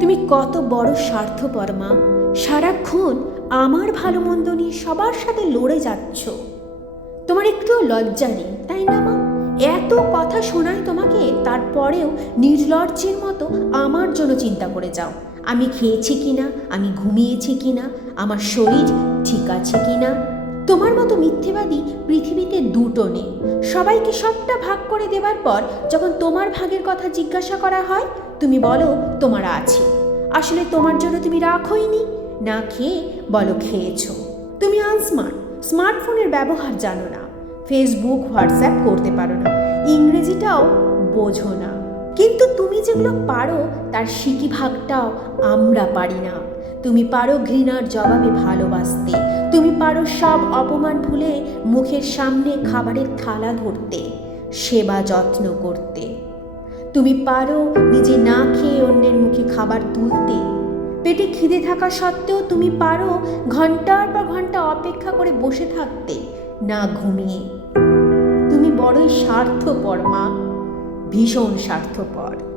তুমি কত বড় স্বার্থপর, মা। সারাক্ষণ আমার ভালো মন্দ নিয়ে সবার সাথে লড়ে যাচ্ছ। তোমার একটুও লজ্জা নেই, তাই না, মা? এত কথা শোনায় তোমাকে, তারপরেও নির্লজ্জের মতো আমার জন্য চিন্তা করে যাও। আমি খেয়েছি কিনা, আমি ঘুমিয়েছি কিনা, আমার শরীর ঠিক আছে কিনা? তোমার মতো মিথ্যেবাদী পৃথিবীতে দুটো নেই। সবাইকে সবটা ভাগ করে দেওয়ার পর যখন তোমার ভাগের কথা জিজ্ঞাসা করা হয়, তুমি বলো, তোমার আছে। আসলে তোমার জন্য তুমি রাখোইনি। না খেয়ে, বলো, খেয়েছো। তুমি আনস্মার্ট। স্মার্টফোনের ব্যবহার জানো না। ফেসবুক, হোয়াটসঅ্যাপ করতে পারো না। ইংরেজিটাও বোঝো না। কিন্তু তুমি যেগুলো পারো, তার সিকি ভাগটাও আমরা পারি না। তুমি পারো ঘৃণার জবাবে ভালোবাসতে। তুমি পারো সব অপমান ভুলে মুখের সামনে খাবারের থালা ধরতে, সেবা যত্ন করতে। তুমি পারো নিজে না খেয়ে অন্যের মুখে খাবার তুলতে। পেটে খিদে থাকা সত্ত্বেও তুমি পারো ঘণ্টার পর ঘণ্টা অপেক্ষা করে বসে থাকতে, না ঘুমিয়ে। তুমি বড়ই স্বার্থপর, মা। ভীষণ স্বার্থপর।